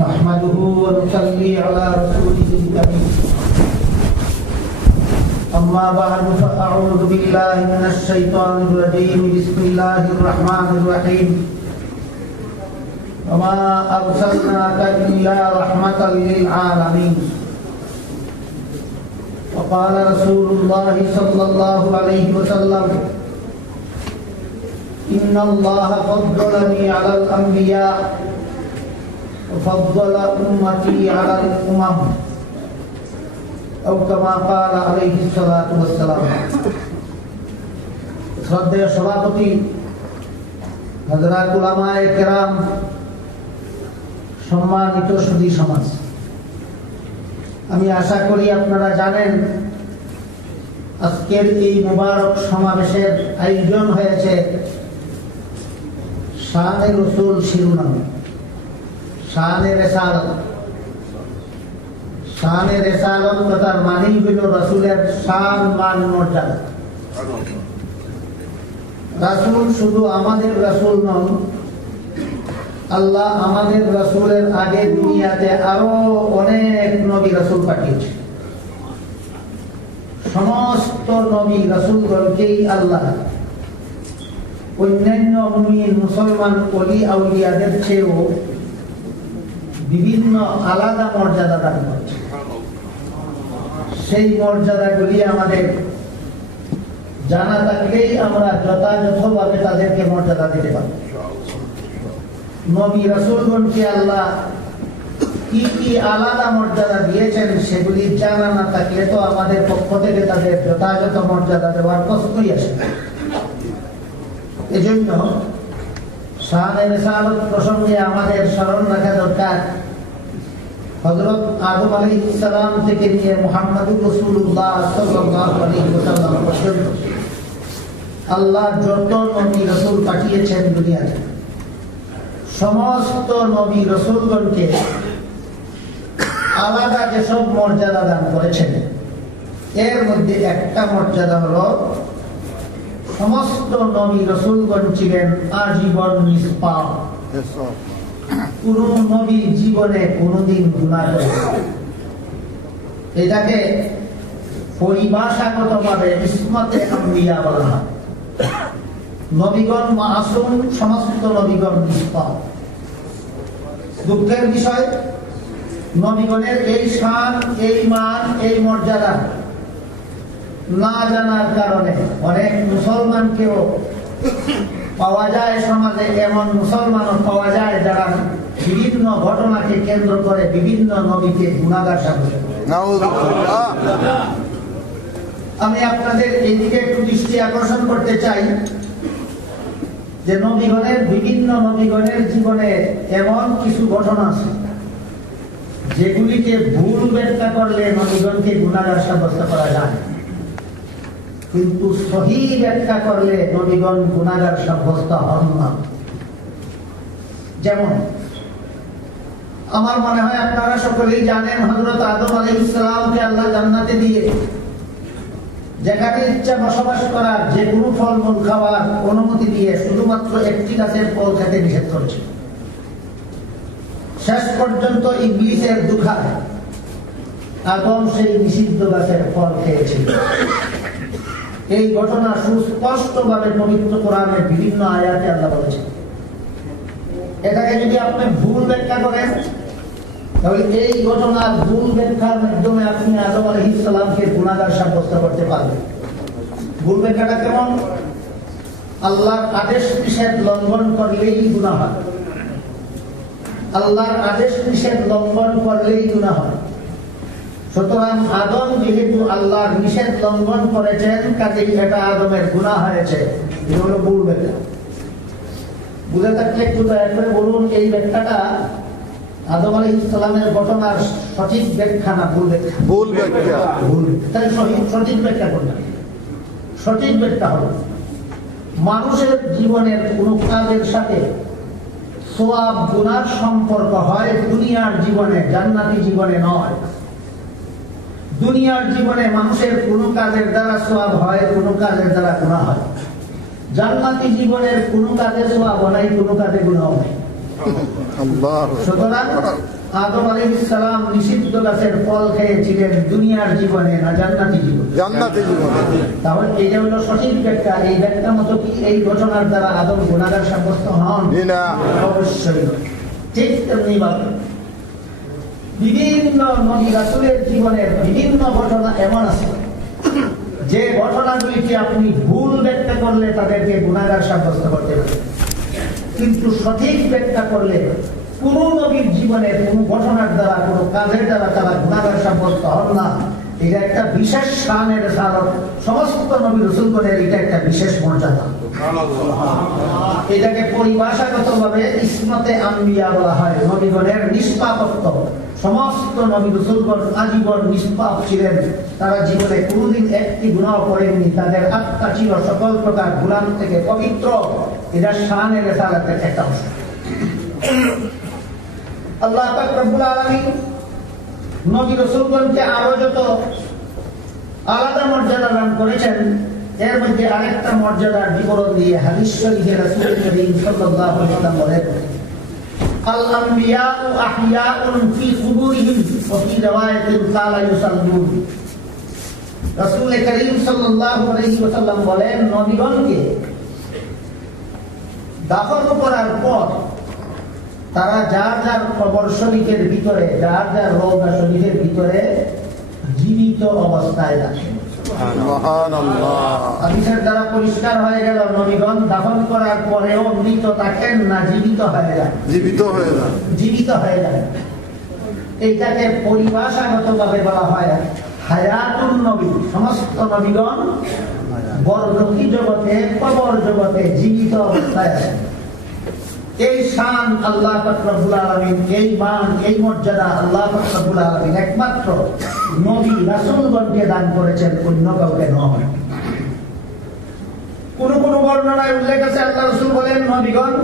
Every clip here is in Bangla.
نحمده ونصلي على رسوله الكريم أما بعد فأعوذ بالله من الشيطان الرجيم بسم الله الرحمن الرحيم وما أرسلناك إلا رحمة للعالمين وقال رسول الله صلى الله عليه وسلم إن الله فضلني على الأنبياء وفضل أمتي على الأمم أو كما قال عليه الصلاة والسلام শ্রদ্ধেয় সভাপতি হযরত উলামায়ে কেরাম, সম্মানিত সুধী সমাজ, আমি আশা করি আপনারা জানেন আজকের এই মুবারক সমাবেশের আয়োজন হয়েছে শানে রাসূল শিরোনামে। শানে রিসালাত, শানে রিসালাত কথার মানেই হলো রাসূলের শান মান মর্যাদা। রাসূল শুধু আমাদের রাসূল নন, আল্লাহ আমাদের রাসূলের আগে দুনিয়াতে আরো অনেক নবী রাসূল পাঠিয়েছে। সমস্ত নবী রাসূলগণকেই আল্লাহ অন্যান্য মুমিন মুসলমান ওলি আউলিয়াদের চেয়েও বিভিন্ন আলাদা মর্যাদা দান করেছে। সেই মর্যাদাগুলি আমাদের জানা থাকলেই আমরা যথাযথভাবে তাদেরকে মর্যাদা দিতে পারব। নবী রাসূলগণকে আল্লাহ কি কি আলাদা মর্যাদা দিয়েছেন সেগুলি জানা না থাকলে তো আমাদের পক্ষ থেকে তাদের যথাযথ মর্যাদা দেওয়ার প্রশ্নই আসে না। এজন্য শানে রিসালাত প্রসঙ্গে আমাদের স্মরণ রাখা দরকার হযরত আদম আলাইহিস সালাম থেকে নিয়ে মুহাম্মদুর রাসূলুল্লাহ সাল্লাল্লাহু আলাইহি ওয়াসাল্লাম পর্যন্ত আল্লাহ যত নবী রাসূল পাঠিয়েছেন দুনিয়াতে, সমস্ত নবী রাসূলগণকে আলাদা যেসব মর্যাদা দান করেছেন, এর মধ্যে একটা মর্যাদা হলো সমস্ত নবী রাসূলগণ ছিলেন আজীবন নিষ্পাপ। কোন নবী জীবনে কোনদিন গুনাহ করেনি। এটাকে পরিভাষাগতভাবে ইসমতে আম্বিয়া বলা হয়। নবীগণ মাসুম, সমস্ত নবীগণ নিষ্পাপ। দুঃখের বিষয়, নবীগণের এই শান, এই মান, এই মর্যাদা না জানার কারণে অনেক মুসলমানকেও পাওয়া যায়, সমাজে এমন মুসলমানও পাওয়া যায় যারা বিভিন্ন ঘটনাকে কেন্দ্র করে বিভিন্ন নবীকে গুনাহগার সাব্যস্ত করে। আমি আপনাদের এইদিকে একটু দৃষ্টি আকর্ষণ করতে চাই যে বিভিন্ন নবীগণের জীবনে এমন কিছু ঘটনা আছে যেগুলিকে ভুল ব্যাখ্যা করলে নবীগণকে গুনাহগার সাব্যস্ত করা যায়, কিন্তু সহি ব্যাখ্যা করলে নবীগণ গুনাহগার সাব্যস্ত হন না। যেমন আমার মনে হয় আপনারা সকলেই জানেন হযরত আদম আলাইহিস সালামকে আল্লাহ জান্নাতে দিয়ে যেখানে ইচ্ছা বসবাস করার, যে কোনো ফলমূল খাওয়ার অনুমতি দিয়ে শুধুমাত্র একটি গাছের ফল খেতে নিষেধ করেছে। শেষ পর্যন্ত ইবলিসের দুখায় আদম সেই নিষিদ্ধ গাছের ফল খেয়েছিল। এই ঘটনা সুস্পষ্টভাবে পবিত্র কোরআনের বিভিন্ন আয়াতে আল্লাহ বলেছেন। এটাকে যদি আপনি ভুল ব্যাখ্যা করেন তাহলে এই ঘটনার ভুল ব্যাখ্যার মাধ্যমে আপনি আদম আলাইহিস সালামকে গুনাহগার সাব্যস্ত করতে পারবেন। ভুল ব্যাখ্যাটা কেমন? আল্লাহর আদেশ নিষেধ লঙ্ঘন করলেই গুনাহ হয়, আল্লাহর আদেশ নিষেধ লঙ্ঘন করলেই গুনাহ হয়। সুতরাং আদম যেহেতু আল্লাহর নিষেধ লঙ্ঘন করেছেন, কাজেই এটা আদমের গুনাহ হয়েছে। এটা হলো ভুল ব্যাখ্যা। বুঝে থাকলে একটু দয়া করে বলুন, এই ব্যাখ্যাটা আদম আলাইহিস সালামের ঘটনার সঠিক ব্যাখ্যা না ভুল ব্যাখ্যা? ভুল ব্যাখ্যা। তাই সঠিক ব্যাখ্যা করবেন। সঠিক ব্যাখ্যা হলো মানুষের জীবনের কোন কাজের সাথে সওয়াব গুনার সম্পর্ক হয় দুনিয়ার জীবনে, জান্নাতি জীবনে নয়। দুনিয়ার জীবনে মানুষের কোন কাজের দ্বারা সওয়াব হয়, কোন কাজের দ্বারা গুনাহ হয়। জান্নাতি জীবনের কোন কাজে সওয়াব নাই, কোন কাজে গুনাহ নাই। সুতরাং আদম আলাইহিস সালাম নিষিদ্ধ গাছের ফল খেয়েছিলেন দুনিয়ার জীবনে না জান্নাতি জীবনে? জান্নাতি জীবনে। তাহলে এটা হলো সঠিক ব্যাখ্যা। এই ব্যাখ্যা মতো কি এই ঘটনার দ্বারা আদম গুনাহগার সাব্যস্ত হন? না, অবশ্যই। ঠিক তেমনি ভাবে বিভিন্ন নবী রাসূলের জীবনের বিভিন্ন ঘটনা এমন আছে যে ঘটনাগুলিকে আপনি ভুল ব্যাখ্যা করলে তাদেরকে গুনাহগার সাব্যস্ত করতে পারেন, কিন্তু সঠিক ব্যাখ্যা করলে কোন নবীর জীবনের কোন ঘটনার দ্বারা কোন কাজের দ্বারা তারা গুনাহগার সাব্যস্ত হন না। এটা একটা বিশেষ শানের ধারক। সমস্ত নবী রাসূলগণের এটা একটা বিশেষ মর্যাদা। এটাকে পরিভাষাগতভাবে ইসমতে আম্বিয়া বলা হয়, নবীগণের নিষ্পাপত্ব। সমস্ত নবী রাসূলগণ আজীবন নিষ্পাপ ছিলেন, তারা জীবনে কোনদিন একটি গুনাহ করেননি, তাদের আত্মা ছিল সকল প্রকার গুনাহ থেকে পবিত্র। এটা শানের রিসালাতের একটা অংশ। আল্লাহ পাক রব্বুল আলামিন নবী রাসূলগণকে আরো যত আলাদা মর্যাদা দান করেছেন, এর মধ্যে আরেকটা মর্যাদার বিবরণ দিয়ে হাদিস শরীফে রাসূল করিম সাল্লাল্লাহু আলাইহি ওয়াসাল্লাম বলেন, আল আমবিয়াউ আহইয়াউন ফি কুবুরিহিম ওয়া ফি রিওয়ায়াতিন কালা ইউসাল্লুন। রাসূল করিম সাল্লাল্লাহু আলাইহি ওয়াসাল্লাম বলেন, নবীগণকে দাফন করার পর তারা যার যার কবর শরীফের ভিতরে, যার যার রওজা শরীফের ভিতরে জীবিত অবস্থায় রাখেন। হাদিসের দ্বারা পরিষ্কার হয়ে গেল নবীগণ দাফন করার পরেও মৃত থাকেন না জীবিত হয়ে যান? জীবিত হয়ে যান। এইটাকে পরিভাষাগতভাবে বলা হয় হায়াতুন নবী। সমস্ত নবীগণ বরজখী জগতে, কবর জগতে জীবিত অবস্থায় আছেন। এই শান আল্লাহ পাক রব্বুল আলামিন, এই মান, এই মর্যাদা আল্লাহ পাক রব্বুল আলামিন একমাত্র নবী রাসূলগণকে দান করেছেন, অন্য কাউকে নয়। কোন কোন বর্ণনায় উল্লেখ আছে আল্লাহ রাসূল বলেন, নবীগণ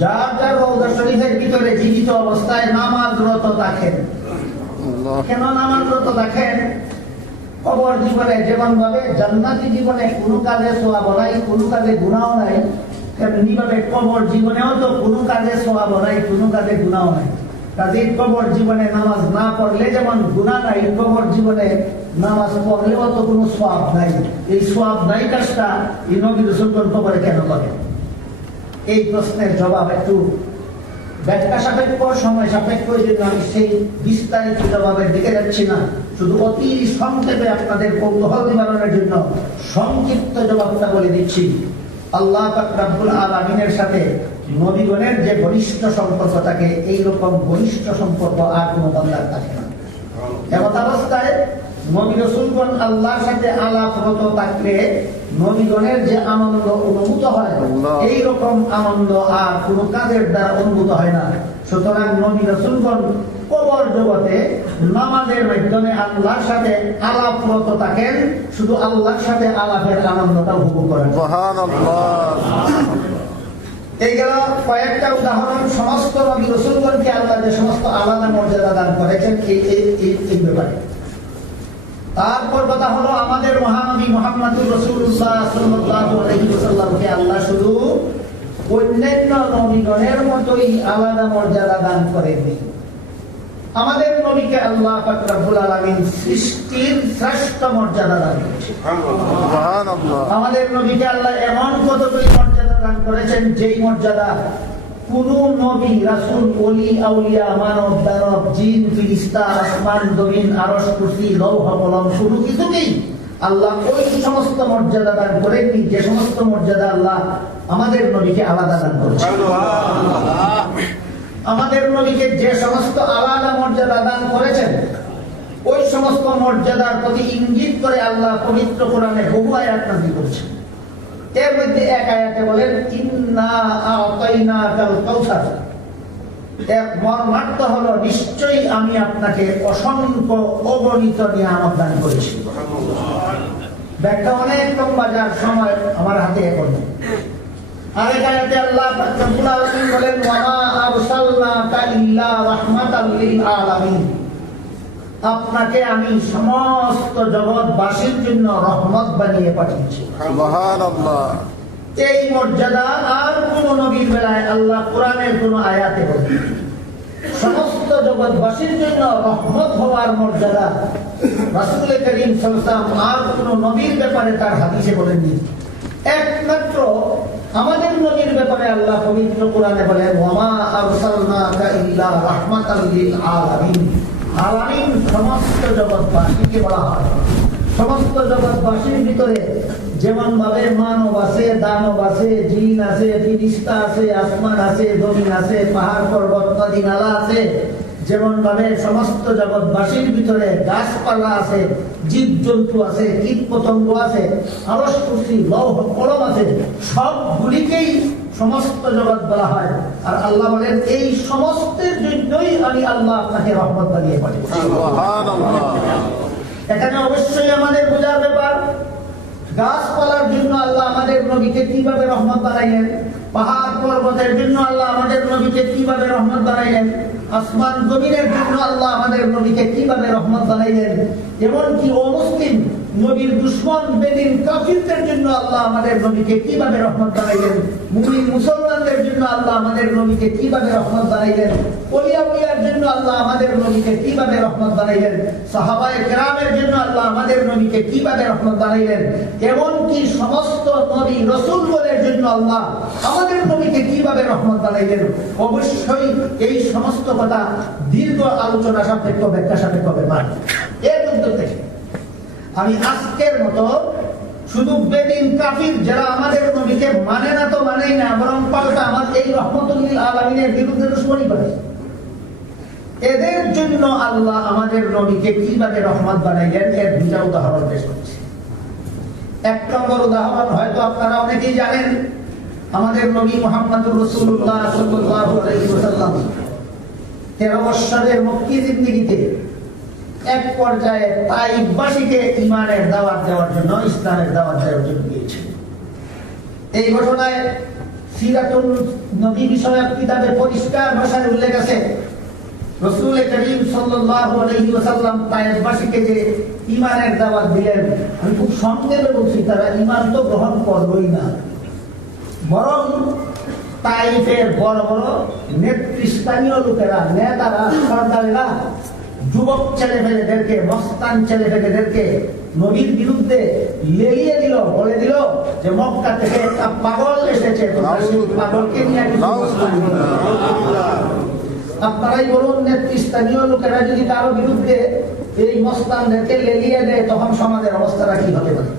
যার যার রওজা শরীফের ভিতরে জীবিত অবস্থায় নামাজরত থাকেন। কেন নামাজরত থাকেন? কবর জীবনে যেমন ভাবে জান্নাতি জীবনে কোনো কাজে সওয়াব নাই, কোনো কাজে গুনাহ নাই, তেমনি ভাবে কবর জীবনেও তো কোনো কাজে সওয়াব নাই, কোনো কাজে গুনাহ নাই। কাজেই কবর জীবনে নামাজ না পড়লে যেমন গুনাহ নাই, কবর জীবনে নামাজ পড়লেও তো কোনো সওয়াব নাই। এই সওয়াব নাই কাজটা এই নবী রাসূলগণ কবরে কেন করেন? এই প্রশ্নের জবাব একটু ব্যাখ্যা সাপেক্ষ, সময় সাপেক্ষ, এই জন্য আমি সেই বিস্তারিত জবাবের দিকে যাচ্ছি না। শুধু অতি সংক্ষেপে আপনাদের কৌতূহল নিবারণের জন্য সংক্ষিপ্ত জবাবটা বলে দিচ্ছি। আল্লাহ পাক রব্বুল আলামিনের সাথে নবীগণের যে ঘনিষ্ঠ সম্পর্ক থাকে, এইরকম ঘনিষ্ঠ সম্পর্ক আর কোন বান্দার থাকে না। এমন অবস্থায় নবী রাসূলগণ আল্লাহর সাথে আলাপরত থাকলে নবীগণের যে আনন্দ অনুভূত হয়, এইরকম আনন্দ আর কোন কাজের দ্বারা অনুভূত হয় না। সুতরাং নবী রাসূলগণ কবর জগতে নামাজের মাধ্যমে আল্লাহর সাথে আলাপরত থাকেন, শুধু আল্লাহর সাথে আলাপের আনন্দটা উপভোগ করেন। সুবহানাল্লাহ। এই গেল কয়েকটা উদাহরণ। সমস্ত নবী রাসূলগণকে আল্লাহ যে সমস্ত আলাদা মর্যাদা দান করেছেন এই ব্যাপারে। তারপর কথা হলো আমাদের মহানবী মুহাম্মদুর রাসূলুল্লাহ সাল্লাল্লাহু আলাইহি ওয়াসাল্লামকে আল্লাহ শুধু অন্যান্য নবীগণের মতোই আলাদা মর্যাদা দান করেননি। আমাদের নবীকে আল্লাহ পাক রব্বুল আলামিন সৃষ্টির শ্রেষ্ঠ মর্যাদা দান করেছেন। সুবহানাল্লাহ। আমাদের নবীকে আল্লাহ এমন কতগুলি মর্যাদা দান করেছেন, যেই মর্যাদা কোন নবী, রাসূল, ওলি, আউলিয়া, মানব, দানব, জিন, ফেরেশতা, আসমান, জমিন, আরশ, কুরসি, লৌহ, কলম কোনো কিছুকেই আল্লাহ ওই সমস্ত মর্যাদা দান করেননি যে সমস্ত মর্যাদা আল্লাহ আমাদের নবীকে আলাদা দান করেছেন। আমাদের নবীকে যে সমস্ত আলাদা মর্যাদা দান করেছেন, ওই সমস্ত মর্যাদার প্রতি ইঙ্গিত করে আল্লাহ পবিত্র কোরআনে বহু আয়াত নাযিল করেছেন। এর মধ্যে এক আয়াতে বলেন, ইন্না আ'তাইনাকাল কাউসার। এর মর্মার্থ হলো, নিশ্চয়ই আমি আপনাকে অসংখ্য অগণিত নিয়ামত দান করেছি। ব্যাখ্যা অনেক লম্বা, যার সময় আমার হাতে এখন নেই। আরেক আয়াতে আল্লাহ রাব্বুল আলামিন বলেন, ওয়া মা আরসালনাকা ইল্লা রাহমাতাল লিল আলামিন। আপনাকে আমি সমস্ত জগৎবাসীর জন্য রহমত বানিয়ে পাঠিয়েছি। সুবহানাল্লাহ। এই মর্যাদা আর কোন নবীর বেলায় আল্লাহ কোরআনের কোন আয়াতে বলেন। সমস্ত জগৎবাসীর জন্য রহমত হওয়ার মর্যাদা রাসূল করিম সাল্লাল্লাহু আলাইহি ওয়াসাল্লাম আর কোন নবীর ব্যাপারে তার হাদিসে বলেননি। একমাত্র আমাদের নবীর ব্যাপারে আল্লাহ পবিত্র কোরআনে বলেন, ওয়ামা আরসালনাকা ইল্লা রাহমাতাল লিল আলামিন। আলামিন সমস্ত জগৎবাসীকে বলা হয়। সমস্ত জগৎবাসীর ভিতরে যেমন ভাবে মানব আছে, দানব আছে, জিন আছে, ফেরেশতা আছে, আসমান আছে, জমিন আছে, পাহাড় পর্বত নদী নালা আছে, যেমন ভাবে সমস্ত জগৎবাসীর ভিতরে গাছপালা আছে, জীবজন্তু আছে, কীট পতঙ্গ আছে, আরশ কুরসি লৌহ কলম আছে, সবগুলিকেই সমস্ত জগৎ বলা হয়। আর আল্লাহ বলেন, এই সমস্তের জন্যই আমি আল্লাহ আপনাকে রহমত বানিয়ে পাঠিয়েছি। সুবহানাল্লাহ। এখানে অবশ্যই আমাদের বোঝার ব্যাপার, গাছপালার জন্য আল্লাহ আমাদের নবীকে কিভাবে রহমত বানাইলেন, পাহাড় পর্বতের জন্য আল্লাহ আমাদের নবীকে কিভাবে রহমত বানাইলেন, আসমান জমিনের জন্য আল্লাহ আমাদের নবীকে কিভাবে রহমত বানাইলেন, এমনকি অমুসলিম নবীর দুশমন বেদিন কাফিরদের জন্য আল্লাহ আমাদের নবীকে কিভাবে রহমত বানাইলেন, মুমিন মুসলমানদের জন্য আল্লাহ আমাদের নবীকে কিভাবে রহমত বানাইলেন, ওলিয়া উলিয়ার জন্য আল্লাহ আমাদের নবীকে কিভাবে রহমত বানাইলেন, সাহাবায়ে কেরামের জন্য আল্লাহ আমাদের নবীকে কিভাবে রহমত বানাইলেন, এমনকি সমস্ত নবী রাসূলগণের জন্য আল্লাহ আমাদের নবীকে কিভাবে রহমত বানাইলেন। অবশ্যই এই সমস্ত কথা দীর্ঘ আলোচনা সাপেক্ষ, ব্যাখ্যা সাপেক্ষ ব্যাপার। এর মধ্যে থেকে আমি আজকের মতো শুধু বেদিন কাফির যারা আমাদের নবীকে মানে না তো মানেই না, বরং পাল্টা আমাদের এই রহমতুল লিল আলামিনের বিরুদ্ধে দুশমনী করে, এদের জন্য আল্লাহ আমাদের নবীকে কিভাবে রহমত বানাইলেন এর দুটা উদাহরণ পেশ করছি। এক নম্বর উদাহরণ হয়তো আপনারা অনেকেই জানেন, আমাদের নবী মুহাম্মদুর রাসূলুল্লাহ সাল্লাল্লাহু আলাইহি ওয়াসাল্লাম 13 বছরের মক্কি জিন্দেগিতে এক পর্যায়ে তাইফবাসীকে ঈমানের দাওয়াত দেওয়ার জন্য, ইসলামের দাওয়াত দেওয়ার জন্য গিয়েছেন। এই ঘটনায় সিরাতুন নবী বিষয়ক কিতাবে পরিষ্কার ভাষায় উল্লেখ আছে, রাসূল করিম সাল্লাল্লাহু আলাইহি ওয়াসাল্লাম তাইফবাসীকে যে ঈমানের দাওয়াত দিলেন, আমি খুব সংক্ষেপে বলছি, তারা ঈমান তো গ্রহণ করবেই না, বরং তাইফের বড় বড় নেতৃস্থানীয় লোকেরা, নেতারা, সরদারেরা যুবক ছেলেমেয়েদেরকে, মস্তান ছেলেমেয়েদেরকে নবীর বিরুদ্ধে লেলিয়ে দিল, বলে দিল যে মক্কা থেকে একটা পাগল এসেছে, পাগলকে নিয়ে আপনারাই বলুন, নেতৃস্থানীয় লোকেরা যদি কারো বিরুদ্ধে এই মস্তানদেরকে লেলিয়ে দেয়, তখন সমাজের অবস্থাটা কি হতে পারে?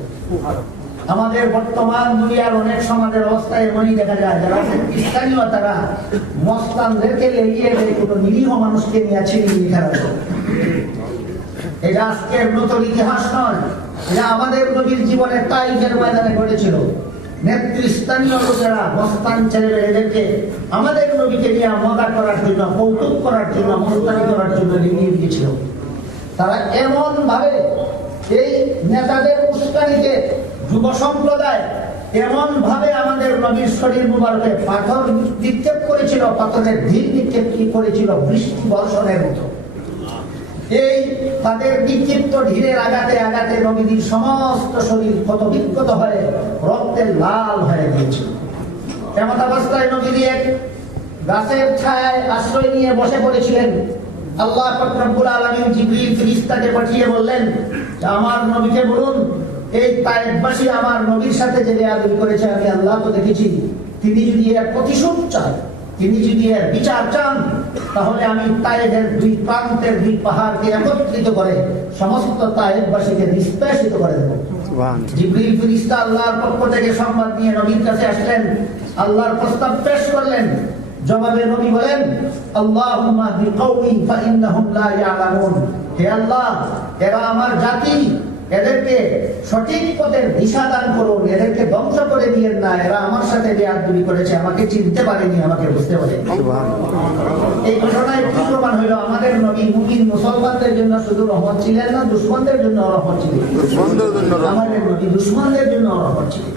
আমাদের বর্তমান দুনিয়ার অনেক সমাজের অবস্থা এমনই দেখা যায়, যারা স্থানীয় তারা মস্তানদেরকে লেলিয়ে দেয়, কোনো নিরীহ মানুষকে নিয়ে ছিনিয়ে খেলা। এটা আজকের নতুন ইতিহাস নয়, এটা আমাদের নবীর জীবনে তাইফের ময়দানে ঘটেছিল। নেতৃস্থানীয় লোকেরা মস্তান ছেলেমেয়েদেরকে আমাদের নবীকে নিয়ে মজা করার জন্য, কৌতুক করার জন্য, মস্তানি করার জন্য নিয়ে দিয়েছিল। তারা এমন ভাবে এই নেতাদের উস্কানিতে যুব সম্প্রদায় এমন ভাবে আমাদের নবীর শরীর মুবারকে পাথর নিক্ষেপ করেছিল, পাথরের ঢিল নিক্ষেপ করেছিল বৃষ্টি বর্ষণের মতো। এই তাদের বিক্ষিপ্ত ঢিলের আঘাতে আঘাতে নবীর সমস্ত শরীর ক্ষতবিক্ষত হয়ে রক্তে লাল হয়ে গিয়েছিল। এমন অবস্থায় নবী এক গাছের ছায়ায় আশ্রয় নিয়ে বসে পড়েছিলেন। আল্লাহ পাক রব্বুল আলামিন জিবরিল ফেরেশতাকে পাঠিয়ে বললেন, আমার নবীকে বলুন, এই তাইফবাসী আমার নবীর সাথে যে বেয়াদবি করেছে, আমি আল্লাহ তো দেখেছি, তিনি যদি এর প্রতিশোধ চান, তিনি যদি এর বিচার চান, তাহলে আমি তাইফের দুই প্রান্তের দুই পাহাড়কে একত্রিত করে সমস্ত তাইফবাসীকে নিষ্পেষিত করে দেব। জিবরিল ফেরেশতা আল্লাহর পক্ষ থেকে সংবাদ নিয়ে নবীর কাছে আসলেন, আল্লাহর প্রস্তাব পেশ করলেন। জবাবে নবী বলেন, আল্লাহুম্মা বিকওমি ফাইন্নাহুম লা ইয়ালামুন। হে আল্লাহ, এরা আমার জাতি, এদেরকে সঠিক পথের দিশা দান করুন, এদেরকে ধ্বংস করে দিয়েন না, এরা আমার সাথে বেয়াদবি করেছে, আমাকে চিনতে পারেনি, আমাকে বুঝতে পারেনি। এই ঘটনায় কি প্রমাণ হইল? আমাদের নবী মুমিন মুসলমানদের জন্য শুধু রহমত ছিলেন না, দুশমনদের জন্য রহমত ছিলেন। আমাদের নবী দুশমনদের জন্য রহমত ছিলেন।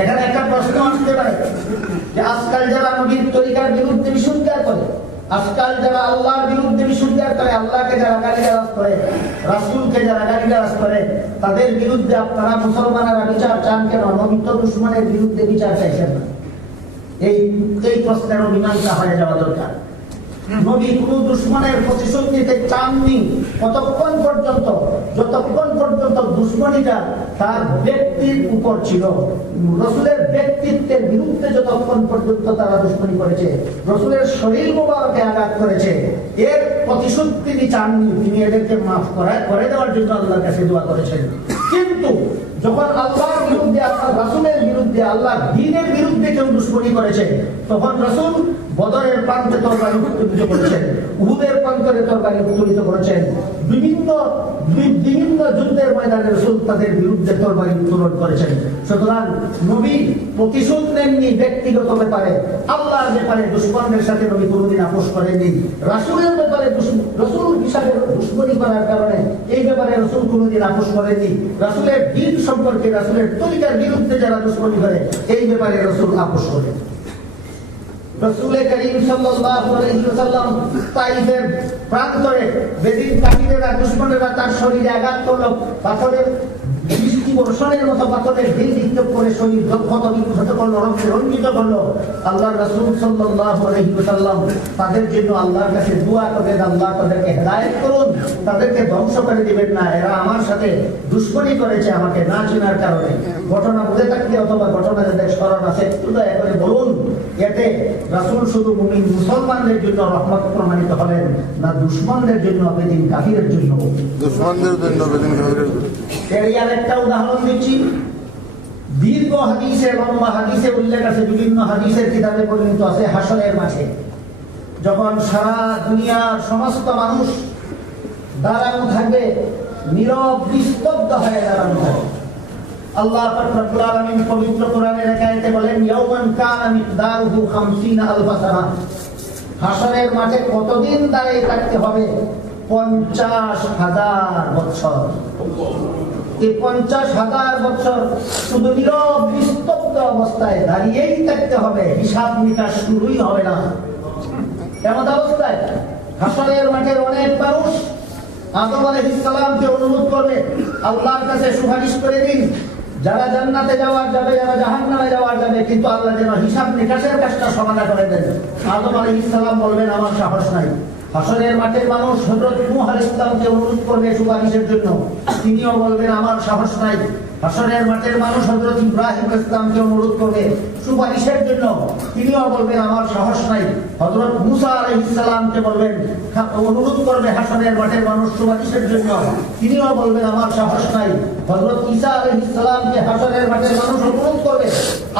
এখানে একটা প্রশ্ন আসতে পারে যে আজকাল যারা নবীর তরিকার বিরুদ্ধে বিশুদ্ধার করে, আজকাল যারা আল্লাহর বিরুদ্ধে বিশুদ্ধার করে, আল্লাহকে যারা গালিগালাজ করে, রাসূলকে যারা গালিগালাজ করে, তাদের বিরুদ্ধে আপনারা মুসলমানেরা বিচার চান কেন? নবী তো দুশমনের বিরুদ্ধে বিচার চাইছেন না। এই প্রশ্নের মীমাংসা হয়ে যাওয়া দরকার। নবী কোনো দুশমনের প্রতিশোধ নিতে চাননি কতক্ষণ পর্যন্ত, যতক্ষণ পর্যন্ত দুশমনীটা তার ব্যক্তির উপর ছিল। রাসূলের ব্যক্তিত্বের বিরুদ্ধে যতক্ষণ পর্যন্ত তারা দুশমনী করেছে, রাসূলের শরীর মোবারকে আঘাত করেছে, এর প্রতিশোধ তিনি চাননি। তিনি এদেরকে মাফ করে দেওয়ার জন্য আল্লাহর কাছে দোয়া করেছেন। কিন্তু যখন আল্লাহর বিরুদ্ধে, আল্লাহ রাসূলের বিরুদ্ধে, আল্লাহ দ্বীনের বিরুদ্ধে কেউ দুশমনী করেছে, তখন রাসূল বদরের প্রান্তে তরবারি উত্তোলিত করেছেন, উহুদের প্রান্তরে তরবারি উত্তোলিত করেছেন, বিভিন্ন যুদ্ধের ময়দানে রাসূল তাদের বিরুদ্ধে তরবারি উত্তোলন করেছেন। সুতরাং নবী প্রতিশোধ নেননি ব্যক্তিগত ব্যাপারে, আল্লাহর ব্যাপারে দুশমনদের সাথে নবী কোনোদিন আপোষ করেননি। রাসূলের ব্যাপারে রাসূল হিসাবে দুশমনী করার কারণে এই ব্যাপারে রাসূল কোনোদিন আপোষ করেননি। রাসূলের দ্বীন সম্পর্কে, রাসূলের তরিকার বিরুদ্ধে যারা দুশমনী করে, এই ব্যাপারে রাসূল আপোষ করেন। রাসূল করিম সাল্লাল্লাহু আলাইহি ওয়াসাল্লাম তাইফের প্রান্তরে বেদিন কাফিরেরা, দুশমনেরা তার শরীরে আঘাত করলো, পাথরের বৃষ্টি বর্ষণের মতো পাথরের ঢিল নিক্ষেপ করে শরীর ক্ষত বিক্ষত করলো, রক্তে রঞ্জিত করলো। আল্লাহর রাসূল সাল্লাল্লাহু আলাইহি ওয়াসাল্লাম তাদের জন্য আল্লাহর কাছে দোয়া করেন, আল্লাহ তাদেরকে হেদায়েত করুন, তাদেরকে ধ্বংস করে দিবেন না, এরা আমার সাথে দুশমনী করেছে আমাকে না চেনার কারণে। ঘটনা বুঝে থাকলে অথবা ঘটনা যাদের স্মরণ আছে একটু দয়া করে বলুন, এতে রাসূল শুধু মুমিন মুসলমানদের জন্য রহমত প্রমাণিত হলেন না দুশমনদের জন্য, বেদিন কাফিরের জন্য? দুশমনদের জন্য, বেদিন কাফিরের জন্য। এর একটা উদাহরণ দিচ্ছি। দীর্ঘ হাদিসে, লম্বা হাদিসে উল্লেখ আছে, বিভিন্ন হাদিসের কিতাবে পরিণত আছে, হাসরের মাঠে যখন সারা দুনিয়ার সমস্ত মানুষ দাঁড়ানো থাকবে, নীরব নিস্তব্ধ হয়ে দাঁড়ানো থাকবে। আল্লাহ পাক রব্বুল আলামিন পবিত্র কোরআনের এক আয়াতে বলেন, ইয়াওমান কানা মিকদারুহু 50 আলফ সানা। হাসরের মাঠে কতদিন দাঁড়িয়ে থাকতে হবে? 50,000 বছর। এই 50,000 বছর শুধু নীরব নিস্তব্ধ অবস্থায় দাঁড়িয়েই থাকতে হবে, হিসাব নিকাশ শুরুই হবে না। এমন অবস্থায় হাসরের মাঠের অনেক মানুষ আদম আলাইহিস সালামকে অনুরোধ করবে, আল্লাহর কাছে সুপারিশ করে দিন, যারা জান্নাতে যাওয়ার যাবে, যারা জাহান্নামে যাওয়ার যাবে, কিন্তু আল্লাহ যেন হিসাব নিকাশের কাজটা সমাধান করে দেন। আদম আলাইহিস সালাম বলবেন, আমার সাহস নাই। হাসরের মাঠের মানুষ হযরত নূহ আলাইহিস সালামকে অনুরোধ করবে সুপারিশের জন্য, তিনিও বলবেন, আমার সাহস নাই। হাসরের মাঠের মানুষ হযরত ইব্রাহিম আলাইহিস সালামকে অনুরোধ করবে সুপারিশের জন্য, তিনিও বলবেন, আমার সাহস নাই। হযরত মুসা আলাইহিস সালামকে বলবেন, অনুরোধ করবে হাসরের মাঠের মানুষ সুপারিশের জন্য, তিনিও বলবেন, আমার সাহস নাই। হযরত ঈসা আলাইহিস সালামকে হাসরের মাঠের মানুষ অনুরোধ করবে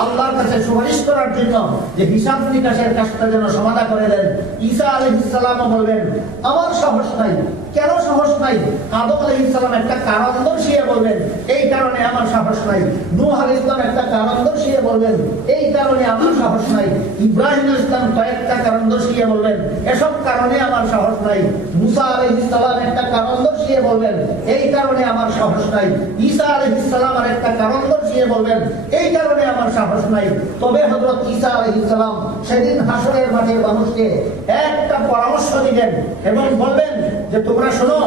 আল্লাহর কাছে সুপারিশ করার জন্য, যে হিসাব নিকাশের কাজটা যেন সমাধান করে দেন। ঈসা আলাইহিস সালামও বলবেন, আমার সাহস নাই। কেন সাহস নাই? আদম আলাইহিস সালাম একটা কারণ দর্শিয়ে বলবেন, এই কারণে আমার সাহস নাই। নূহ আলাইহিস সালাম একটা কারণ দর্শিয়ে বলবেন, এই কারণে আমার সাহস নাই। ইব্রাহিম আলাইহিস সালাম কয়েকটা কারণ দর্শিয়ে বলবেন, এসব কারণে আমার সাহস নাই। মুসা আলাইহিস সালাম একটা কারণ দর্শিয়ে বলবেন, এই কারণে আমার সাহস নাই। ঈসা আলাইহিস সালাম আর একটা কারণ দর্শিয়ে বলবেন, এই কারণে আমার সাহস নাই। তবে হযরত ঈসা আলাইহিস সালাম সেদিন হাসরের মাঠের মানুষকে একটা পরামর্শ দিবেন এবং বলবেন যে, তোমরা শোনো,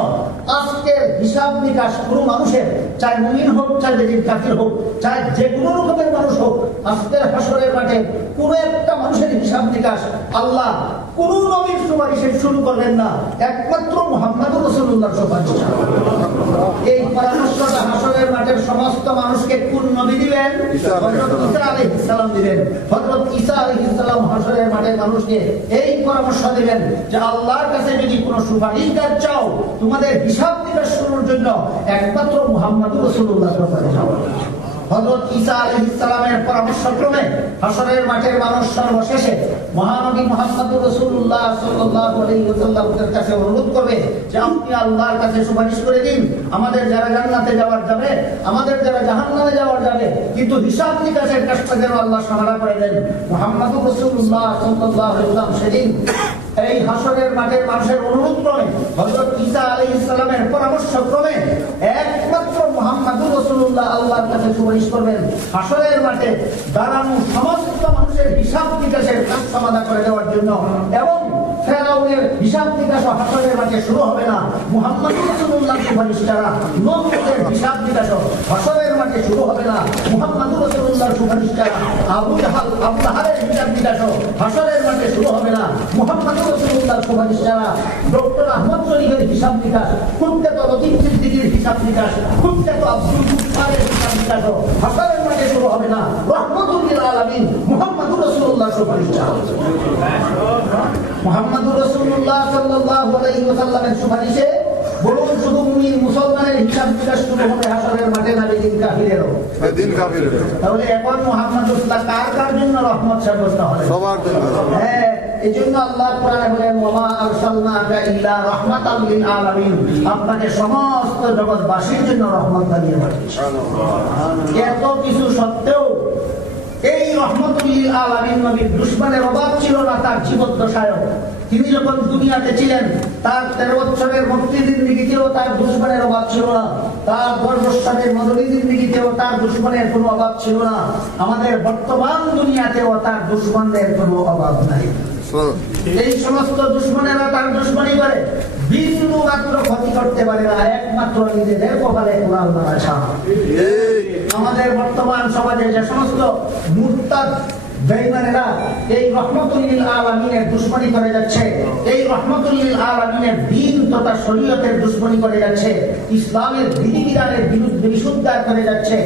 আজকের হিসাব নিকাশ কোনো মানুষের, চাই মুমিন হোক, চাই বেদিন কাফির হোক, চাই যে কোনো রকমের মানুষ হোক, আজকের হাসরের মাঠে কোন একটা মানুষের হিসাব নিকাশ আল্লাহ কোন নবীর সুপারিশে শুরু করবেন না, একমাত্র মুহাম্মদুর রাসূলুল্লাহর সুপারিশ। এই পরামর্শটা হাসরের মাঠের সমস্ত মানুষকে কোন নবী দিবেন? হযরত ঈসা আলাইহিস সালাম দিবেন। হযরত ঈসা আলাইহিস সালাম হাসরের মাঠের মানুষকে এই পরামর্শ দিবেন যে, আল্লাহর কাছে যদি কোনো সুপারিশ চাও, তোমাদের হিসাব নিকাশ শুরুর জন্য একমাত্র মুহাম্মদুর রাসূলুল্লাহর সুপারিশ। হযরত ঈসা আলাইহিস সালামের পরামর্শক্রমে হাসরের মাঠের মানুষ সর্বশেষে মহানবী মুহাম্মদুর রাসূলুল্লাহ সাল্লাল্লাহু আলাইহি ওয়াসাল্লামের কাছে অনুরোধ করবে যে, আপনি আল্লাহর কাছে সুপারিশ করে দিন, আমাদের যারা জান্নাতে যাওয়ার যাবে, আমাদের যারা জাহান্নামে যাওয়ার যাবে, কিন্তু হিসাব নিকাশের কাজটা যেন আল্লাহ সমাধান করে দেন। মুহাম্মদুর রাসূলুল্লাহ সাল্লাল্লাহু আলাইহি ওয়াসাল্লাম সেদিন এই হাসরের মাঠের মানুষের অনুরোধ ক্রমে, হযরত ঈসা আলাইহিস সালামের পরামর্শ ক্রমে একমাত্র মুহাম্মদুর রাসূলুল্লাহ আল্লাহর কাছে সুপারিশ করবেন, হাসরের মাঠে দাঁড়ানো সমস্ত মানুষের হিসাব নিকাশের কাজ সমাধান করে দেওয়ার জন্য। এবং ফেরাউনের হিসাব নিকাশ হাসরের মাঠে শুরু হবে না, মুহাম্মদুর রাসূলুল্লাহর সুপারিশ ছাড়া নমরুদের হিসাব নিকাশ হাসরের মাঠে শুরু হবে না, মুহাম্মদুর রাসূলুল্লাহর সুপারিশ ছাড়া আবু জাহাল আবুলাহাবের হিসাব নিকাশ হাসরের মাঠে শুরু হবে না। মুহাম্মদ রাসূলুল্লাহ সুপারিশ ছাড়া ডক্টর আহমদ শরীফের হিসাব নিকাশ, কুখ্যাত লতিফ সিদ্দিকীর হিসাব নিকাশ, কুখ্যাত আব্দুল কুফারের হিসাব নিকাশ হাসরের মাঠে শুরু হবে না। রহমতুল লিল আলামিন মুহাম্মদ রাসূলুল্লাহ সুপারিশ ছাড়া। মুহাম্মদ রাসূলুল্লাহ সাল্লাল্লাহু আলাইহি ওয়াসাল্লামের সুপারিশে বলুন শুধু মুমিন মুসলমানের হিসাব নিকাশ শুরু হবে হাসরের মাঠে, না বেদিন কাফিরেরও? বেদিন কাফিরের। তাহলে এখন মুহাম্মদ রাসূলুল্লাহ কার জন্য রহমত সাব্যস্ত হলেন? সবার জন্য। হ্যাঁ, এজন্য আল্লাহ কোরআনে বলেন ওয়া আরসালনাকা ইল্লা রাহমাতাল লিল আলামিন, আপনাকে সমস্ত জগৎবাসীর জন্য রহমত বানিয়ে পাঠিয়েছি। এত কিছু সত্ত্বেও এই রহমতুল লিল আলামিন নবীর দুশমনের অভাব ছিল না তার জীবদ্দশায়ও। তিনি যখন দুনিয়াতে ছিলেন তার 13 বছরের মক্কি জিন্দেগিতেও তার দুশমনের অভাব ছিল না, তার 10 বছরের মদনী জিন্দেগিতেও তার দুশমনের কোনো অভাব ছিল না। আমাদের বর্তমান দুনিয়াতেও তার দুশমনদের কোনো অভাব নাই। এই সমস্ত দুশমনেরা তার দুশমনি করে বিন্দু মাত্র ক্ষতি করতে পারে না, একমাত্র নিজেদের কপালে কুড়াল মারা ছাড়া। আমাদের বর্তমান সমাজে যে সমস্ত মুরতাদ বেঈমানেরা এই রহমতুল লিল আলামিনের দুশমনি করে যাচ্ছে, এই রহমতুল লিল আলামিনের দ্বীন তথা শরীয়তের দুশমনি করে যাচ্ছে, ইসলামের বিধিবিধানের বিরুদ্ধে বিশুদ্ধার করে যাচ্ছে,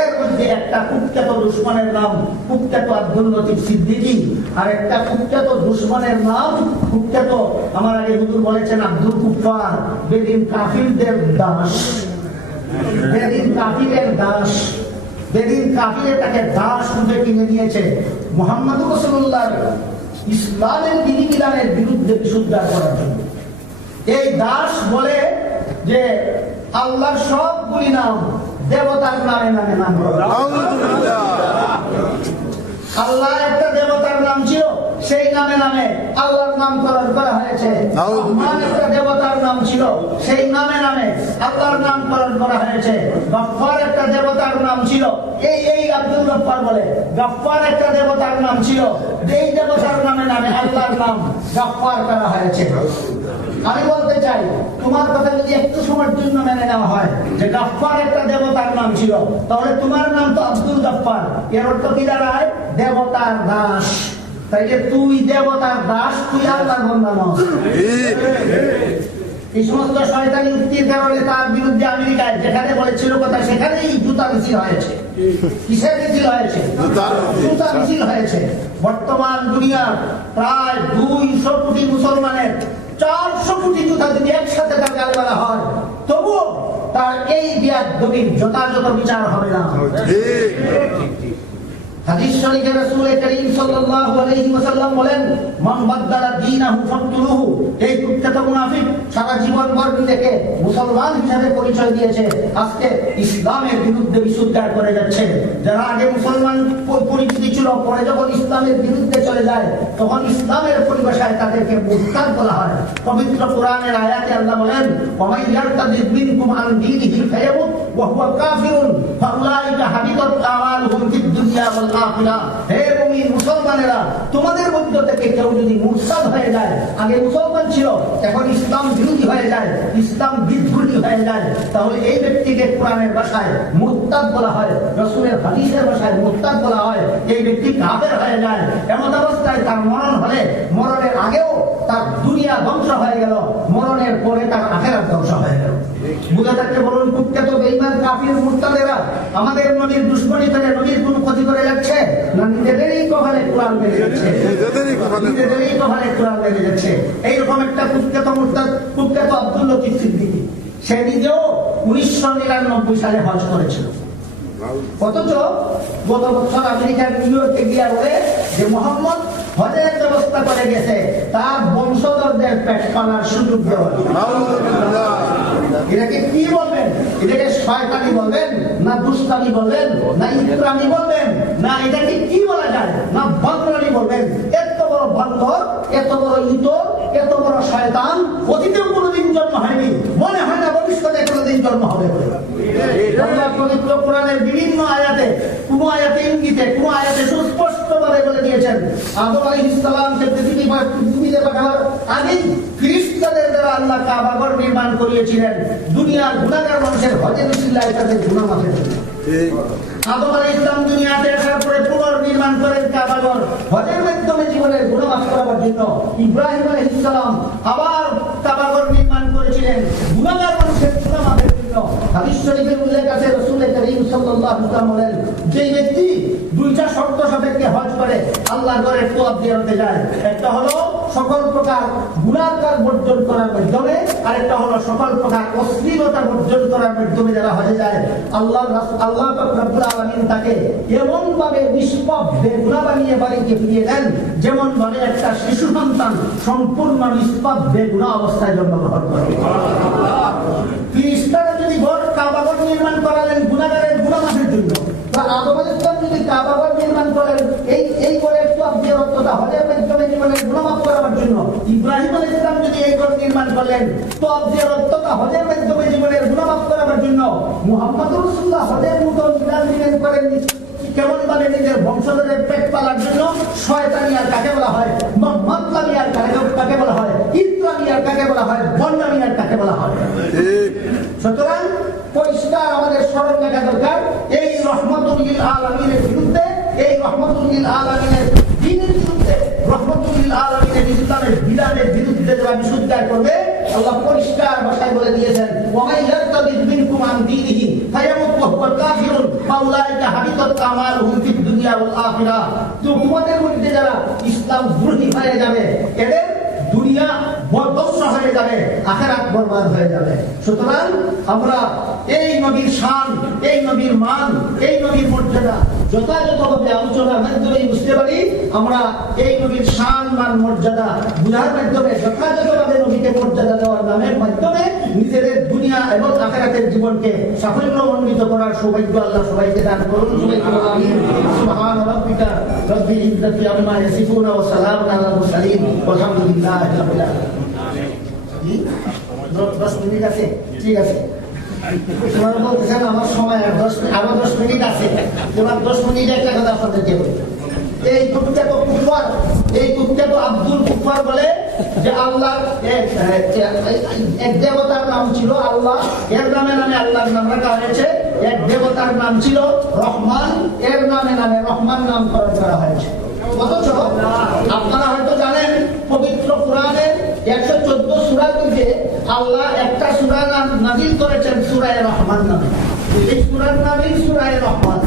এর মধ্যে একটা কুখ্যাত দুশমনের নাম কুখ্যাত আব্দুল লতিফ সিদ্দিকী, আর একটা কুখ্যাত দুশমনের নাম কুখ্যাত, আমার আগে হুজুর বলেছেন, আব্দুল কুফার, বেদিন কাফিরদের দাস। বেদিন কাফিরের দাস, বেদিন কাফিরে তাকে দাস রূপে কিনে নিয়েছে মুহাম্মদ রাসূলুল্লাহ ইসলামের বিধিবিধানের বিরুদ্ধে বিশুদ্ধার করার জন্য। এই দাস বলে যে আল্লাহর সবগুলি নাম দেবতার নামে নামে নাম। আল্লাহ একটা দেবতার নাম ছিল, সেই নামে নামে আল্লাহর নামকরণ করা হয়েছে। রহমান একটা দেবতার নাম ছিল, সেই নামে নামে আল্লাহর নামকরণ করা হয়েছে। গফফার একটা দেবতার নাম ছিল, এই আব্দুল গফফার বলে। গফফার একটা দেবতার নাম ছিল, এই দেবতার নামে নামে আল্লাহর নাম গফফার করা হয়েছে। আমি বলতে চাই, তোমার কথা যদি একটু সময়ের জন্য মেনে নেওয়া হয় যে গফফার একটা দেবতার নাম ছিল, তাহলে তোমার নাম তো আব্দুল গফফার, এর অর্থ কি দাঁড়ায়? দেবতার দাস। তাইলে তুই দেবতার দাস, তুই আল্লাহর বান্দা নস। এই সমস্ত শয়তানি উক্তির কারণে তার বিরুদ্ধে আমেরিকায় যেখানে বলেছিল কথা সেখানেই জুতা মিছিল হয়েছে। কিসের মিছিল হয়েছে? জুতা মিছিল হয়েছে। বর্তমান দুনিয়ার প্রায় 200 কোটি মুসলমানের 400 কোটি জুতা যদি একসাথে তার গালে মারা হয়, তবুও তার এই বিয়াদবির যথাযথ বিচার হবে না। হাদিস শরীফে রাসূল করিম সাল্লাল্লাহু আলাইহি ওয়াসাল্লাম বলেন, মান বাদদালা দীনাহু ফাকতুলুহু। এই কুখ্যাত মুনাফিক সারা জীবন ভর নিজেকে মুসলমান হিসেবে পরিচয় দিয়েছে, আজকে ইসলামের বিরুদ্ধে বিশুদ্ধার করে যাচ্ছে। যারা আগে মুসলমান পরিচিতি ছিল, পরে যখন ইসলামের বিরুদ্ধে চলে যায় তখন ইসলামের পরিভাষায় তাদেরকে মুরতাদ বলা হয়। পবিত্র কোরআনের আয়াতে আল্লাহ বলেন, ওয়া ইয়ারতাদিদ মিনকুম আন দীনিহি ফায়ামুত ওয়া হুয়া কাফিরুন ফাউলাইকা হাবিতাত আমালুহুম ফিদ দুনিয়া ওয়াল আখিরাহ। হে মুমিন মুসলমানেরা, তোমাদের মধ্য থেকে কেউ যদি মুরতাদ হয়ে যায়, আগে মুসলমান ছিল এখন ইসলাম বিরোধী হয়ে যায়, ইসলাম বিদ্রোহী হয়ে যায়, তাহলে এই ব্যক্তিকে কোরআনের ভাষায় মুরতাদ বলা হয়, রাসূলের হাদিসের ভাষায় মুরতাদ বলা হয়। এই ব্যক্তি কাফের হয়ে যায়। এমন অবস্থায় তার মরণ হলে মরণের আগেও তার দুনিয়া ধ্বংস হয়ে গেল, মরণের পরে তার আখিরাত ধ্বংস হয়ে গেল। বুঝা থাকতে বলুন, কুখ্যাত বেঈমান কাফির মুরতাদেরা আমাদের নবীর দুশমনি করে নবীর কোন ক্ষতি করে যাচ্ছে না নিজেদেরই কপালে কোরআন মেরে যাচ্ছে, নিজেদেরই কপালে কোরআন মেরে যাচ্ছে। এইরকম একটা কুখ্যাত মুরতাদ কুখ্যাত আব্দুল লতিফ সিদ্দিকী, সে নিজেও 1999 সালে হজ করেছিল। অথচ গত বছর আমেরিকার নিউ ইয়র্কে গিয়ে বলে যে মুহাম্মদ হজের ব্যবস্থা করে গেছে, তার বংশধরদের পেট পালার সুযোগ দেওয়া। এটাকে কি বলবেন? এটাকে শয়তানি বলবেন, না দুষ্টামি বলবেন, না ইকরামি বলবেন, না এটাকে কি বলা যায়, না বান্দরামি বলবেন? এত বড় বান্দর, এত বড় ইতর, এত বড় শয়তান অতীতেও কোনোদিন জন্ম হয়নি, মনে হয় না ভবিষ্যতে কোনোদিন জন্ম হবে বলে। আল্লাহ পবিত্র কোরআনের বিভিন্ন আয়াতে, কোন আয়াতে ইঙ্গিতে, কোন আয়াতে সুস্পষ্টভাবে বলে দিয়েছেন, আদম আলাইহিস সালামকে পৃথিবীতে পাঠানোর আগেই ফেরেশতাদের দ্বারা আল্লাহ কাবাঘর নির্মাণ করিয়েছিলেন দুনিয়ার গুনাহগার মানুষের হজের উসিলায় তাদের গুনাহ মাফ হবে। আদম আলাইহিস সালাম দুনিয়াতে আসার পরে পুনর্নির্মাণ করেন কাবাঘর। ইব্রাহিম আলাইহিস সালাম আবার কাবাঘর নির্মাণ করেছিলেন গুনাহগার মানুষের গুনাহ মাফের জন্য। হাদিস শরীফে উল্লেখ আছে রাসূল করিম সাল্লাল্লাহু আলাইহি ওয়াসাল্লাম বলেন, যে ব্যক্তি দুইটা শর্ত সাপেক্ষে হজ করে আল্লাহর ঘরের তওয়াফ জিয়ারতে যায়, একটা হলো সকল প্রকার গুনাহ বর্জন করার মাধ্যমে, আরেকটা হলো সকল প্রকার অশ্লীলতা বর্জন করার মাধ্যমে যারা হজে যায় আল্লাহ পাক রব্বুল আলামিন তাকে এমন ভাবে নিষ্পাপ বেগুনাহ বানিয়ে বাড়িতে ফিরিয়ে দেন যেমন ভাবে একটা শিশু সন্তান সম্পূর্ণ নিষ্পাপ বেগুনাহ অবস্থায় জন্মগ্রহণ করে। ফিরিস্তারা যদি কাবাঘর নির্মাণ করালেন গুনাহগারের গুনাহ মাফের জন্য, বা আদম আলাইহিস সালাম যদি কাবাঘর নির্মাণ করেন এই ঘরের তওয়াফ জিয়ারতটা হজের মাধ্যমে জীবনের গুনাহ মাফ করার জন্য, ইব্রাহিম আলাইহিস সালাম যদি এই ঘর নির্মাণ করলেন তওয়াফ জিয়ারতটা হজের মাধ্যমে জীবনের গুনাহ মাফ করার জন্য, মুহাম্মদুর রাসূলুল্লাহ হজের মতো বিধান দিলেন করেন কেমন ভাবে নিজের বংশধরের পেট পালার জন্য শয়তানিয়ার কাকে বলা হয়, মাতলামিয়ার কাকে বলা হয়, ইসলামিয়ার কাকে বলা হয়, বন্ডামিয়ার কাকে বলা হয়। সুতরাং পরিষ্কার আমাদের স্মরণ রাখা দরকার, এই রহমাতুল লিল আলামিনের বিরুদ্ধে, এই রহমাতুল লিল আলামিনের দ্বীনের বিরুদ্ধে, রহমাতুল লিল আলামিনের ইসলামের বিধানের বিরুদ্ধে যারা বিশুদ্ধার করবে, আল্লাহ পরিষ্কার ভাষায় বলে দিয়েছেন, ওয়া মান ইয়ারতাদিদ মিনকুম আন দীনিহি ফায়ামুত ওয়া হুয়া কাফিরুন ফাউলাইকা হাবিতাত আমালুহুম ফিদ দুনিয়া ওয়াল আখিরাহ। তোমাদের মধ্যে যারা ইসলাম দ্রোহী হয়ে যাবে এদের দুনিয়া বরধ্বংস হয়ে যাবে, আখিরাত বরবাদ হয়ে যাবে। সুতরাং আমরা এই নবীর শান, এই নবীর মান, এই নবীর মর্যাদা যথাযথভাবে আলোচনার মাধ্যমে বুঝতে পারি। আমরা এই নবীর শান, মান, মর্যাদা বুঝার মাধ্যমে যথাযথভাবে নবীকে মর্যাদা দেওয়ার নামের মাধ্যমে নিজেদের দুনিয়া এবং আখিরাতের জীবনকে সাফল্যমণ্ডিত করার সৌভাগ্য আল্লাহ সবাইকে দান করুন। আমিন। সুবহান রাব্বিকা রাব্বিল ইজ্জাতি আম্মা ইয়াসিফুন ওয়া সালামুন আলাল মুরসালিন ওয়ালহামদুলিল্লাহি রাব্বিল আলামিন। 10 মিনিট আছে? ঠিক আছে। তোমার বলতেছেন আমার সময় আরো 10 মিনিট আছে, তোমার 10 মিনিট একটা কথা আপনাদেরকে বলি। এই কুখ্যাত কুফার, এই কুখ্যাত আব্দুল কুফার বলে যে আল্লাহ এক দেবতার নাম ছিল আল্লাহ, এর নামে নামে আল্লাহর নাম রাখা হয়েছে। এক দেবতার নাম ছিল রহমান, এর নামে নামে রহমান নামকরণ করা হয়েছে। অথচ আপনারা হয়তো জানেন পবিত্র কোরআনের 114 সূরার মধ্যে আল্লাহ একটা সূরা নাযিল করেছেন সূরা রহমান নামে। এই সূরার নামই সূরা রহমান।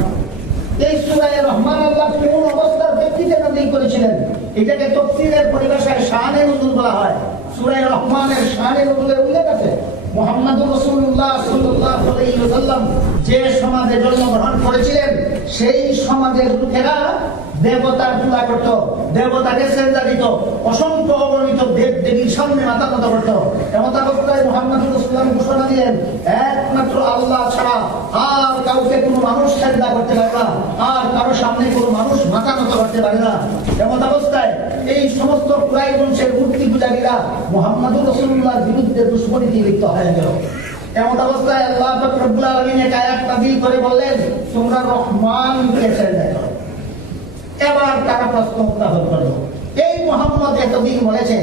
এই সূরা রহমান আল্লাহ কোন অবস্থার ব্যক্তিতে নাযিল করেছিলেন এটাকে তাফসীরের পরিভাষায় শানে নুজুল বলা হয়। সূরা রহমানের শানে নুজুলের উল্লেখ আছে। মুহাম্মদুর রাসূলুল্লাহ সাল্লাল্লাহু আলাইহি ওয়াসাল্লাম যে সমাজে জন্মগ্রহণ করেছিলেন সেই সমাজের লোকেরা দেবতার পূজা করত, দেবতাকে সেজদা দিত, অসংখ্য অগণিত দেব দেবীর সামনে মাথা নত করত। এমন অবস্থায় মুহাম্মদুর রাসূলুল্লাহ ঘোষণা দিলেন, একমাত্র আল্লাহ ছাড়া আর কাউকে কোনো মানুষ সেজদা করতে পারে না, আর কারো সামনে কোনো মানুষ মাথা নত করতে পারে না। এমন অবস্থায় এই সমস্ত কুরাইশ বংশের মূর্তি পূজারীরা মুহাম্মদুর রাসূলুল্লাহর বিরুদ্ধে দুশমনীতে লিপ্ত হয়ে গেল। এমন অবস্থায় আল্লাহ পাক রব্বুল আলামিন এক আয়াত নাযিল করে বললেন, তোমরা রহমানকে সেজদা করো। এবার তারা প্রশ্ন উত্থাপন করলো, এই মুহাম্মদ এতদিন বলেছে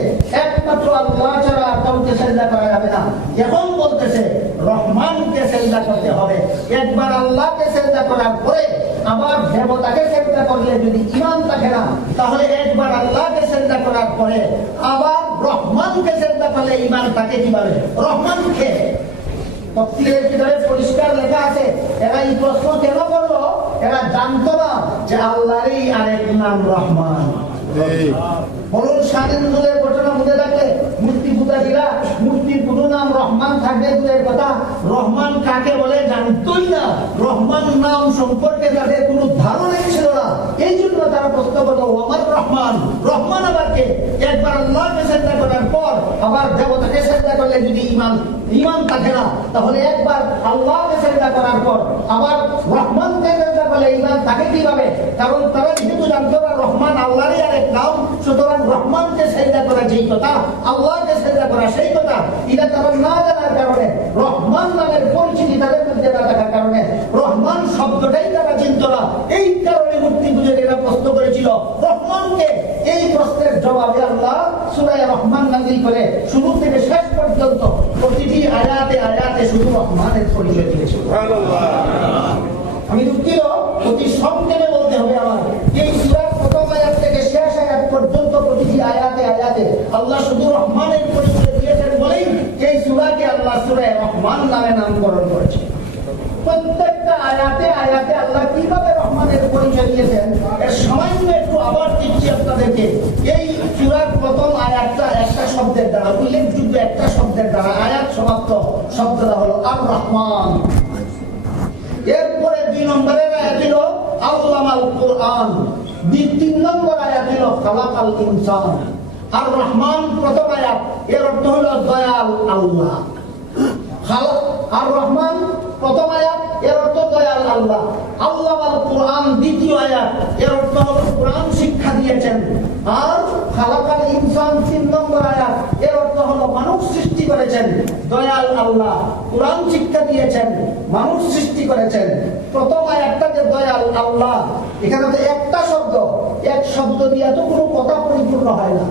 একমাত্র আল্লাহ ছাড়া কাউকে সেজদা করা যাবে না, এখন বলতেছে রহমানকে সেজদা করতে হবে। একবার আল্লাহকে সেজদা করার পরে আবার দেবতাকে সেজদা করলে যদি ঈমান থাকে না, তাহলে একবার আল্লাহকে সেজদা করার পরে আবার রহমানকে সেজদা করলে ঈমান থাকে কিভাবে? রহমানকে তাফসীরের কিতাবে পরিষ্কার লেখা আছে। এরা এই প্রশ্ন কেন করলো? এরা জানতো না যে আল্লাহরই আরেক নাম রহমান। বলুন, শানে নুজুলের ঘটনা মনে রাখলে মূর্তি পূজারীরা মূর্তির কোনো নাম রহমান থাকবে দূরের কথা, রহমান কাকে বলে জানতোই না। রহমান নাম সম্পর্কে তাদের কোনো ধারণাই ছিল না। এই জন্য তারা প্রশ্ন করলো, আমার রহমান, রহমান আবার কে? একবার আল্লাহকে সেজদা করার পর আবার দেবতাকে সেজদা করলে যদি ঈমান থাকে না, তাহলে একবার আল্লাহকে সেজদা করার পর আবার রহমানকে সেজদা করলে ঈমান থাকে কিভাবে? কারণ তারা যেহেতু জানতো না রহমান আল্লাহরই আরেক নাম, সুতরাং রহমানকে সেজদা করা যেই কথা, আল্লাহকে সেজদা করা সেই কথা, এটা তারা না জানার কারণে, রহমান নামের পরিচিতি তাদের মধ্যে না থাকার কারণে রহমান শব্দটাই তারা চিনত না। এই কারণে মূর্তি পূজারীরা প্রশ্ন করেছিল রহমানকে। এই প্রশ্নের জবাবে আল্লাহ সূরা রহমান নাযিল করে শুরু থেকে শেষ পর্যন্ত প্রতিটি আয়াতে আয়াতে শুধু রহমানের পরিচয় দিয়েছিল। আমি দুঃখিত, অতি সংক্ষেপে বলতে হবে আমার, এই সূরার প্রথম আয়াত থেকে শেষ আয়াত পর্যন্ত প্রতিটি আয়াতে আয়াতে পরিচয় দিয়েছেন, এর সামান্য একটু আবার দিচ্ছি আপনাদেরকে। এই সূরার প্রথম আয়াতটা একটা শব্দের দ্বারা, উল্লেখযোগ্য একটা শব্দের দ্বারা আয়াত সমাপ্ত। শব্দটা হলো আর রহমান। এরপরে 2 নম্বরের আয়াত হলো আল্লামাল কুরআন। 3 নম্বর আয়াত হলো খালাকাল ইনসান। আর রহমান প্রথম আয়াত, এর অর্থ হলো দয়াল আল্লাহ। আর রহমান প্রথম আয়াত, এর অর্থ দয়াল আল্লাহ। আল্লামাল কুরআন দ্বিতীয় আয়াত, এর অর্থ হলো কুরআন শিক্ষা দিয়েছেন। আর খালাকাল ইনসান 3 নম্বর আয়াত, এর অর্থ হলো মানুষ সৃষ্টি করেছেন দয়াল আল্লাহ, কুরআন শিক্ষা দিয়েছেন, মানুষ সৃষ্টি করেছেন। প্রথম আয়াতটা যে দয়াল আল্লাহ, এখানে তো একটা শব্দ, এক শব্দ দিয়ে তো কোনো কথা পরিপূর্ণ হয় না।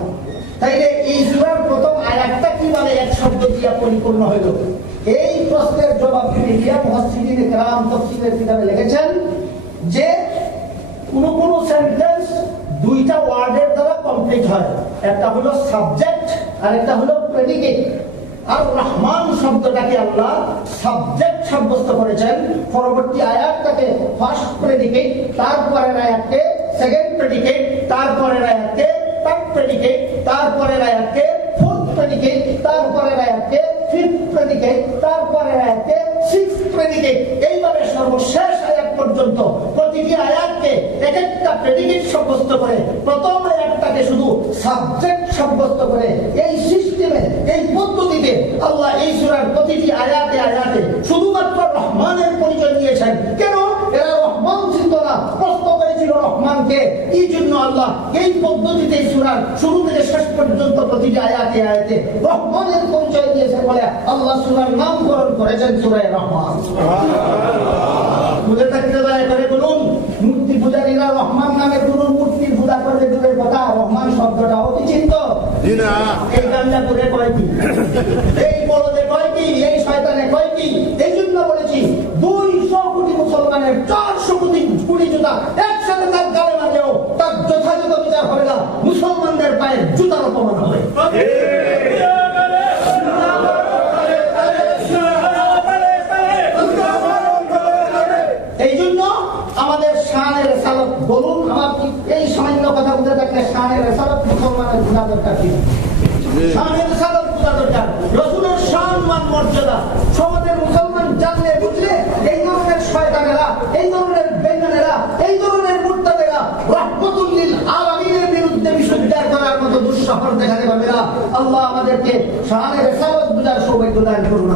তাইলে এই সূরার প্রথম আয়াতটা কিভাবে এক শব্দ দিয়ে পরিপূর্ণ হইল? এই প্রশ্নের জবাব দিয়ে মুফাসসিরিনে কেরাম তাফসীরের কিতাবে লিখেছেন যে কোন সেন্টেন্স 2টা ওয়ার্ডের দ্বারা কমপ্লিট হয়। একটা হলো সাবজেক্ট আর একটা হলো প্রেডিকেট। আর রহমান শব্দটাকে আল্লাহ সাবজেক্ট সাব্যস্ত করেছেন, পরবর্তী আয়াতটাকে ফার্স্ট প্রেডিকেট, তারপরের আয়াতকে সেকেন্ড প্রেডিকেট, তারপরের আয়াতকে থার্ড প্রেডিকেট, তারপরের আয়াতকে ফোর্থ প্রেডিকেট, তারপরের আয়াতকে ফিফথ প্রেডিকেট, তারপরের আয়াতকে সিক্সথ প্রেডিকেট। এইভাবে সর্বশেষ আয়াত পর্যন্ত প্রতিটি আয়াতকে এক একটা প্রেডিকেট সাব্যস্ত করে, প্রথম আয়াতটাকে শুধু সাবজেক্ট সাব্যস্ত করে। এই সিস্টেমে, এই পদ্ধতিতে আল্লাহ এই সূরার প্রতিটি আয়াতে আয়াতে শুধুমাত্র রহমানের পরিচয় দিয়েছেন। কেন? এরা রহমান ছিল না, প্রশ্ন করেছিল রহমানকে। এই জন্য আল্লাহ এই পদ্ধতিতে সূরার শুরু থেকে শেষ পর্যন্ত প্রতিটি আয়াতে আয়াতে রহমানের পরিচয় দিয়েছেন বলে আল্লাহ সূরার নামকরণ করেছেন সূরা রহমান। বুঝে থাকতে দয়া করে বলুন, মূর্তি পূজারীরা রহমান নামে কোন মূর্তির পূজা করবে দূরের কথা, রহমান শব্দটা অতি চিন্ত। এই গাঞ্জা করে কয় কি, এই বলদে কয় কি, এই শয়তানে কয় কি? এই জন্য বলেছি 200 কোটি মুসলমানের 400 কোটি জুতা একসাথে তার গালে মারলেও তার যথাযথ বিচার হবে না, মুসলমানদের পায়ে জুতার অপমান হবে। এই জন্য আমাদের শানের রেসালত বলুন, আমার এই সামান্য কথা বুঝে থাকলে শানের রেসালত মুসলমানের বোঝা দরকার কি? শানের রেসালত বোঝা দরকার। রাসূলের শান মান মর্যাদা সমাজের মুসলমান জানলে বুঝলে এই ধরনের শয়তানেরা, এই ধরনের বেঈমানেরা, এই ধরনের মুরতাদেরা রাহমাতুল লিল আলামিনের বিরুদ্ধে বিশুদ্ধার করার মতো দুঃসাহস দেখাতে পারবে না। আল্লাহ আমাদেরকে শানের রেসালত বুঝার সৌভাগ্য দান করুন।